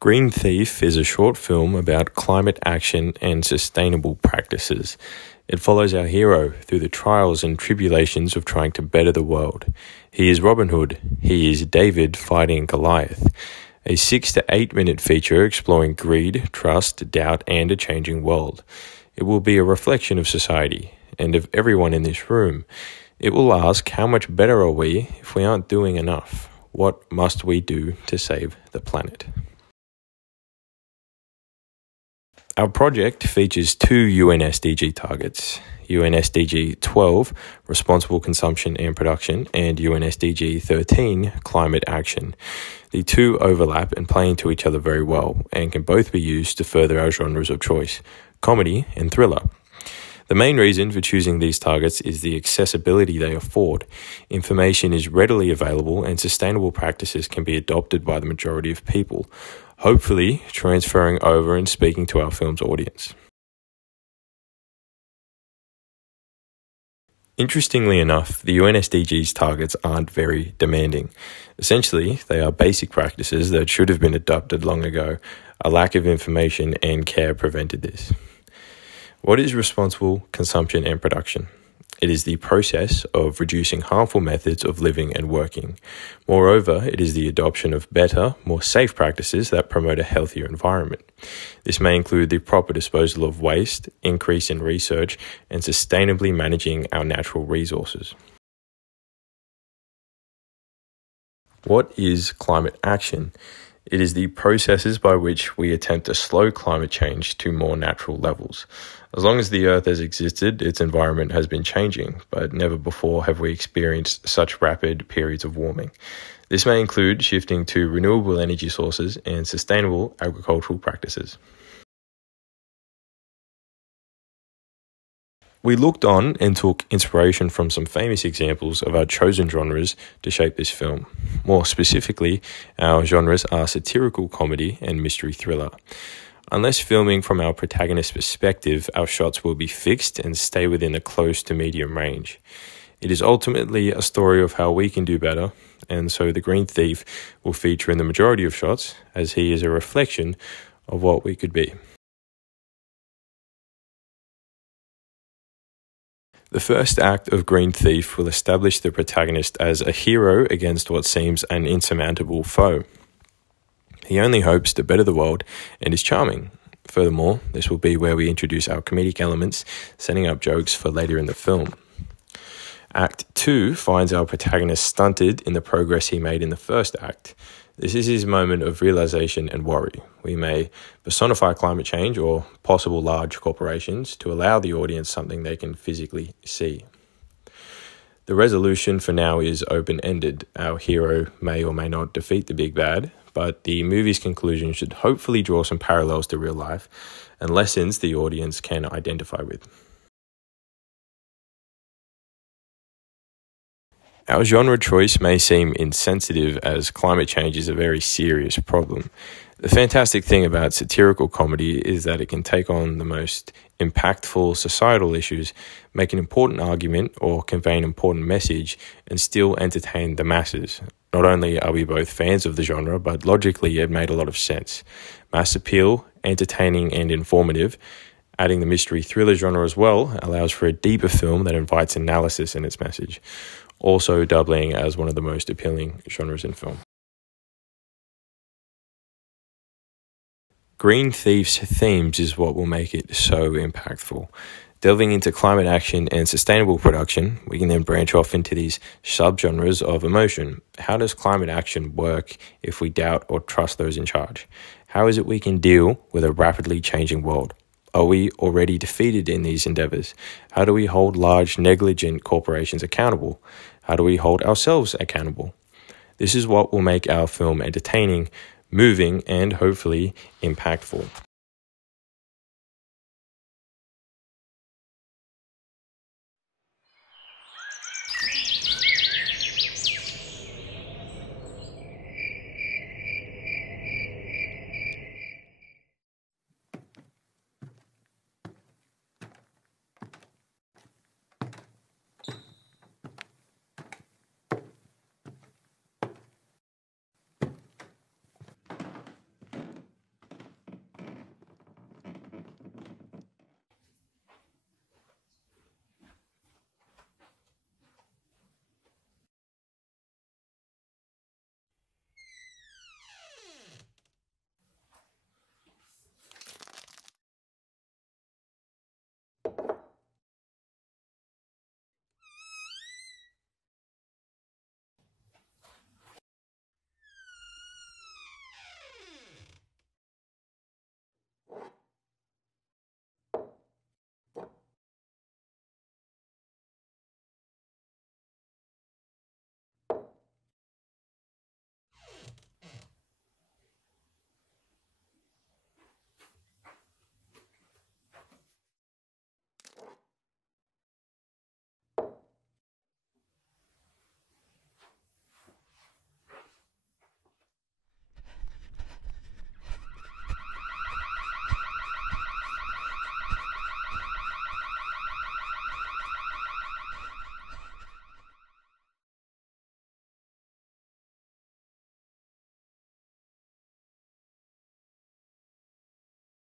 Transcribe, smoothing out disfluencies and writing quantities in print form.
Green Thief is a short film about climate action and sustainable practices. It follows our hero through the trials and tribulations of trying to better the world. He is Robin Hood. He is David fighting Goliath. A 6 to 8 minute feature exploring greed, trust, doubt, and a changing world. It will be a reflection of society and of everyone in this room. It will ask, how much better are we if we aren't doing enough? What must we do to save the planet? Our project features 2 UN SDG targets, UN SDG 12, Responsible Consumption and Production, and UN SDG 13, Climate Action. The two overlap and play into each other very well, and can both be used to further our genres of choice, comedy and thriller. The main reason for choosing these targets is the accessibility they afford. Information is readily available and sustainable practices can be adopted by the majority of people, hopefully transferring over and speaking to our film's audience. Interestingly enough, the UN SDGs targets aren't very demanding. Essentially, they are basic practices that should have been adopted long ago. A lack of information and care prevented this. What is responsible consumption and production? It is the process of reducing harmful methods of living and working. Moreover, it is the adoption of better, more safe practices that promote a healthier environment. This may include the proper disposal of waste, increase in research, and sustainably managing our natural resources. What is climate action? It is the processes by which we attempt to slow climate change to more natural levels. As long as the Earth has existed, its environment has been changing, but never before have we experienced such rapid periods of warming. This may include shifting to renewable energy sources and sustainable agricultural practices. We looked on and took inspiration from some famous examples of our chosen genres to shape this film. More specifically, our genres are satirical comedy and mystery thriller. Unless filming from our protagonist's perspective, our shots will be fixed and stay within a close to medium range. It is ultimately a story of how we can do better, and so the Green Thief will feature in the majority of shots, as he is a reflection of what we could be. The first act of Green Thief will establish the protagonist as a hero against what seems an insurmountable foe. He only hopes to better the world and is charming. Furthermore, this will be where we introduce our comedic elements, setting up jokes for later in the film. Act 2 finds our protagonist stunted in the progress he made in the first act. This is his moment of realization and worry. We may personify climate change or possible large corporations to allow the audience something they can physically see. The resolution for now is open-ended. Our hero may or may not defeat the big bad, but the movie's conclusion should hopefully draw some parallels to real life and lessons the audience can identify with. Our genre choice may seem insensitive as climate change is a very serious problem. The fantastic thing about satirical comedy is that it can take on the most impactful societal issues, make an important argument or convey an important message, and still entertain the masses. Not only are we both fans of the genre, but logically it made a lot of sense. Mass appeal, entertaining and informative. Adding the mystery thriller genre as well allows for a deeper film that invites analysis in its message, also doubling as one of the most appealing genres in film. Green Thief's themes is what will make it so impactful. Delving into climate action and sustainable production, we can then branch off into these subgenres of emotion. How does climate action work if we doubt or trust those in charge? How is it we can deal with a rapidly changing world? Are we already defeated in these endeavors? How do we hold large, negligent corporations accountable? How do we hold ourselves accountable? This is what will make our film entertaining, moving, and hopefully impactful.